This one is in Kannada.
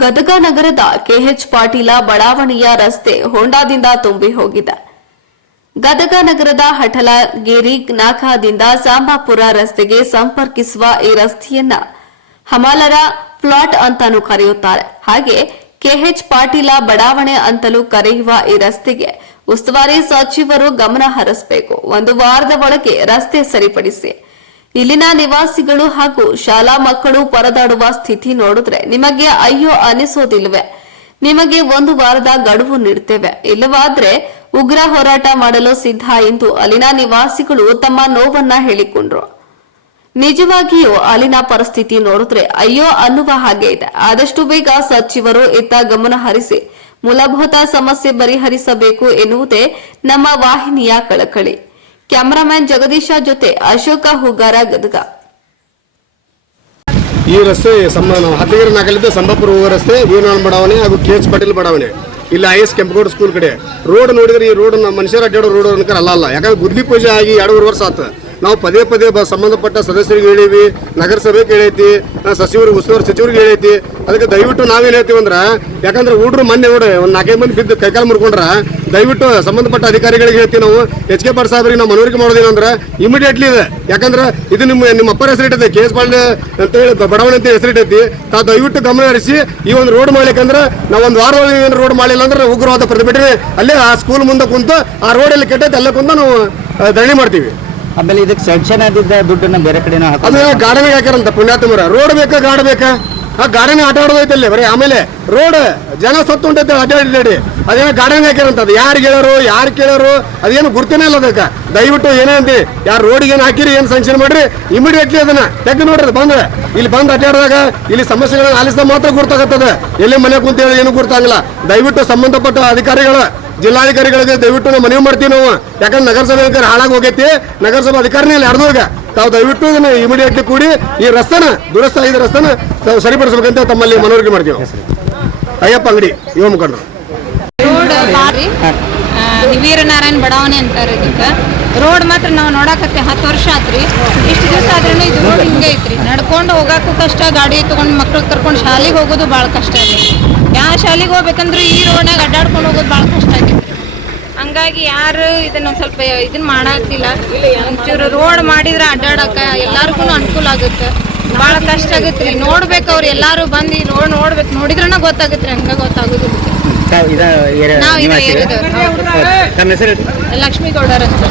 ಗದಗ ನಗರದ ಕೆಎಚ್ ಪಾಟೀಲ ಬಡಾವಣೆಯ ರಸ್ತೆ ಹೊಂಡದಿಂದ ತುಂಬಿ ಹೋಗಿದೆ. ಗದಗ ನಗರದ ಹಠಲಗೇರಿ ನಾಕಾದಿಂದ ಸಾಂಬಾಪುರ ರಸ್ತೆಗೆ ಸಂಪರ್ಕಿಸುವ ಈ ರಸ್ತೆಯನ್ನ ಹಮಾಲರ ಪ್ಲಾಟ್ ಅಂತಾನೂ ಕರೆಯುತ್ತಾರೆ. ಹಾಗೆ ಕೆಎಚ್ ಪಾಟೀಲ ಬಡಾವಣೆ ಅಂತಲೂ ಕರೆಯುವ ಈ ರಸ್ತೆಗೆ ಉಸ್ತುವಾರಿ ಸಚಿವರು ಗಮನ ಹರಿಸಬೇಕು. ಒಂದು ವಾರದ ಒಳಗೆ ರಸ್ತೆ ಸರಿಪಡಿಸಿ. ಇಲ್ಲಿನ ನಿವಾಸಿಗಳು ಹಾಗೂ ಶಾಲಾ ಮಕ್ಕಳು ಪರದಾಡುವ ಸ್ಥಿತಿ ನೋಡಿದ್ರೆ ನಿಮಗೆ ಅಯ್ಯೋ ಅನಿಸೋದಿಲ್ವೇ? ನಿಮಗೆ ಒಂದು ವಾರದ ಗಡುವು ನೀಡುತ್ತೇವೆ, ಇಲ್ಲವಾದ್ರೆ ಉಗ್ರ ಹೋರಾಟ ಮಾಡಲು ಸಿದ್ಧ ಎಂದು ಅಲ್ಲಿನ ನಿವಾಸಿಗಳು ತಮ್ಮ ನೋವನ್ನ ಹೇಳಿಕೊಂಡ್ರು. ನಿಜವಾಗಿಯೂ ಅಲ್ಲಿನ ಪರಿಸ್ಥಿತಿ ನೋಡಿದ್ರೆ ಅಯ್ಯೋ ಅನ್ನುವ ಹಾಗೆ ಇದೆ. ಆದಷ್ಟು ಬೇಗ ಸಚಿವರು ಇತ್ತ ಗಮನ ಹರಿಸಿ ಮೂಲಭೂತ ಸಮಸ್ಯೆ ಪರಿಹರಿಸಬೇಕು ಎನ್ನುವುದೇ ನಮ್ಮ ವಾಹಿನಿಯ ಕಳಕಳಿ. ಕ್ಯಾಮರಾಮನ್ ಜಗದೀಶ ಜೊತೆ ಅಶೋಕ ಹೂಗಾರ, ಗದಗ. ಈ ರಸ್ತೆ ಹತ್ತಗಿರಿ ನಾಗಲಿದ್ದು ಸಂಬಾಪುರ ಹೋಗೋ ರಸ್ತೆ, ವೀರನಾಳ ಬಡಾವಣೆ ಹಾಗೂ ಕೆಎಚ್ ಪಾಟೀಲ್ ಬಡಾವಣೆ. ಇಲ್ಲಿ ಐಎಸ್ ಕೆಂಪಗೌಡ ಸ್ಕೂಲ್ ಕಡೆ ರೋಡ್ ನೋಡಿದ್ರೆ ಈ ರೋಡ್ ಮನುಷ್ಯರ ಅಡ್ಡಾಡೋ ರೋಡ್ ಅನ್ಕರ ಅಲ್ಲ. ಯಾಕಂದ್ರೆ ಗುದ್ಲಿ ಪೂಜೆ ಆಗಿ 2.5 ವರ್ಷ ಆಯ್ತು. ನಾವು ಪದೇ ಪದೇ ಸಂಬಂಧಪಟ್ಟ ಸದಸ್ಯರಿಗೆ ಹೇಳಿವಿ, ನಗರಸಭೆಗೆ ಹೇಳೈತಿ, ಸಚಿವರಿಗೆ ಉಸ್ತುವಾರಿ ಸಚಿವರಿಗೆ ಹೇಳೈತಿ. ಅದಕ್ಕೆ ದಯವಿಟ್ಟು ನಾವೇನು ಹೇಳ್ತೀವಿ ಅಂದ್ರೆ, ಯಾಕಂದ್ರೆ ಹುಡ್ರು ಮೊನ್ನೆ ನೋಡಿ ಒಂದು 4 ಮಂದಿ ಬಿದ್ದು ಕೈಕಾಲು ಮುರ್ಕೊಂಡ್ರ ದಯವಿಟ್ಟು ಸಂಬಂಧಪಟ್ಟ ಅಧಿಕಾರಿಗಳಿಗೆ ಹೇಳ್ತೀವಿ. ನಾವು ಎಚ್ ಕೆ ಪಾಟೀಲ್ ಸಾಹೇಬ್ರಿಗೆ ನಾವು ಮನವರಿಕೆ ಮಾಡೋದೇನಂದ್ರೆ ಇಮಿಡಿಯೇಟ್ಲಿ ಇದೆ. ಯಾಕಂದ್ರೆ ಇದು ನಿಮ್ಮ ಅಪ್ಪರ ಹೆಸರಿಟ್ಟೈತೆ, ಕೆಎಚ್ ಪಾಟೀಲ್ ಅಂತ ಹೇಳಿ ಬಡಾವಣೆ ಅಂತ ಹೆಸರಿಟ್ಟೈತಿ. ತಾವು ದಯವಿಟ್ಟು ಗಮನ ಹರಿಸಿ ಈ ಒಂದು ರೋಡ್ ಮಾಡ್ಲಿಕ್ಕಂದ್ರೆ ನಾವು ಒಂದು ವಾರದಲ್ಲಿ ಏನು ರೋಡ್ ಮಾಡಲಿಲ್ಲ ಅಂದ್ರೆ ಉಗ್ರವಾದ ಪ್ರತಿಭಟನೆ ಅಲ್ಲೇ ಆ ಸ್ಕೂಲ್ ಮುಂದೆ ಕುಂತು ಆ ರೋಡಲ್ಲಿ ಕೆಟ್ಟೈತೆ ಅಲ್ಲೇ ಕುಂತು ನಾವು ಧರಣಿ ಮಾಡ್ತೀವಿ. ಆಮೇಲೆ ಇದಕ್ಕೆ ಸೆಕ್ಷನ್ ಆದಿದ್ದ ದುಡ್ಡನ್ನ ಬೇರೆ ಕಡೆ ಅದು ಗಾರ್ಡನಿಗೆ ಹಾಕ್ಯಾರಂತ ಪುಣ್ಯಾತ್ಮರ. ರೋಡ್ ಬೇಕಾ ಗಾರ್ಡ್ ಬೇಕಾ? ಆ ಗಾರ್ಡನ್ ಆಟ ಆಡೋದೈತಲ್ಲಿ ಬರೀ. ಆಮೇಲೆ ರೋಡ್ ಜನ ಸತ್ತು ಉಂಟೈತೆ ಅಡ್ಡಾಡಿ ಅದೇನೋ ಗಾರ್ಡನ್ ಹಾಕ್ಯಾರಂತ. ಅದು ಯಾರು ಕೇಳೋರು ಅದೇನು ಗುರ್ತೇನೆ ಇಲ್ಲ ಅದಕ್ಕೆ. ದಯವಿಟ್ಟು ಏನೇ ಅಂತಿ ಯಾರು ರೋಡಿಗೆ ಏನು ಹಾಕಿರಿ, ಏನು ಸ್ಯಾಂಕ್ಷನ್ ಮಾಡ್ರಿ, ಇಮಿಡಿಯೇಟ್ಲಿ ಅದನ್ನ ತೆಗೆದು ನೋಡ್ರಿ. ಬಂದ್ರೆ ಇಲ್ಲಿ ಬಂದು ಅಡ್ಡಾಡಿದಾಗ ಇಲ್ಲಿ ಸಮಸ್ಯೆಗಳನ್ನ ಆಲಿಸಿದ ಮಾತ್ರ ಗುರ್ತಾಗತ್ತದ. ಎಲ್ಲಿ ಮನೆ ಕುಂತ ಏನು ಗುರ್ತಾಗಲ್ಲ. ದಯವಿಟ್ಟು ಸಂಬಂಧಪಟ್ಟ ಅಧಿಕಾರಿಗಳು, ಜಿಲ್ಲಾಧಿಕಾರಿಗಳಿಗೆ ದಯವಿಟ್ಟು ನಾವು ಮನವಿ ಮಾಡ್ತೀವಿ ನಾವು. ಯಾಕಂದ್ರೆ ನಗರಸಭೆ ಅಧಿಕಾರಿ ಹಾಳಾಗಿ ಹೋಗೈತಿ. ನಗರಸಭೆ ಅಧಿಕಾರಿನೇ ಇಲ್ಲಿ ಹರಿದೋಗ ತಾವು ದಯವಿಟ್ಟು ಇದನ್ನ ಇಮಿಡಿಯೇಟ್ಲಿ ಕೂಡಿ ಈ ರಸ್ತೆನ ದುರಸ್ತ ಆಗಿದ್ದ ರಸ್ತೆನ ಸರಿಪಡಿಸಬೇಕಂತ ತಮ್ಮಲ್ಲಿ ಮನವರಿಕೆ ಮಾಡ್ತೀವಿ. ಅಯ್ಯಪ್ಪ ಅಂಗಡಿ ಯುವ ಮುಖಂಡರು. ವೀರನಾರಾಯಣ ಬಡಾವಣೆ ಅಂತಾರೆ ಇದಕ್ಕೆ. ರೋಡ್ ಮಾತ್ರ ನಾವು ನೋಡಕತ್ತೆ 10 ವರ್ಷ ಆತ್ರಿ. ಇಷ್ಟು ದಿವಸ ಆದ್ರೂ ಇದು ರೋಡ್ ಹಿಂಗೆ ಐತ್ರಿ. ನಡ್ಕೊಂಡು ಹೋಗಾಕು ಕಷ್ಟ, ಗಾಡಿ ತಗೊಂಡು ಮಕ್ಳು ಕರ್ಕೊಂಡು ಶಾಲೆಗೆ ಹೋಗೋದು ಭಾಳ ಕಷ್ಟ ಐತಿ. ಯಾವ ಶಾಲೆಗೆ ಹೋಗ್ಬೇಕಂದ್ರೆ ಈ ರೋಡ್ನಾಗ ಅಡ್ಡಾಡ್ಕೊಂಡು ಹೋಗೋದು ಭಾಳ ಕಷ್ಟ ಆಗೈತಿ. ಹಂಗಾಗಿ ಯಾರು ಇದನ್ನ ಸ್ವಲ್ಪ ಇದನ್ನ ಮಾಡತ್ತಿಲ್ಲ. ಒಂಚೂರು ರೋಡ್ ಮಾಡಿದ್ರೆ ಅಡ್ಡಾಡಕ ಎಲ್ಲಾರ್ಗು ಅನುಕೂಲ ಆಗುತ್ತೆ. ಭಾಳ ಕಷ್ಟ ಆಗತ್ರಿ. ನೋಡ್ಬೇಕು ಅವ್ರು ಎಲ್ಲಾರು ಬಂದು ರೋಡ್ ನೋಡ್ಬೇಕು, ನೋಡಿದ್ರನ ಗೊತ್ತಾಗತ್ರಿ. ಹಂಗ ಗೊತ್ತಾಗೋದಿಲ್ಲ. ನಾವು ಲಕ್ಷ್ಮೀ ಗೌಡರ್ ಅಂತ.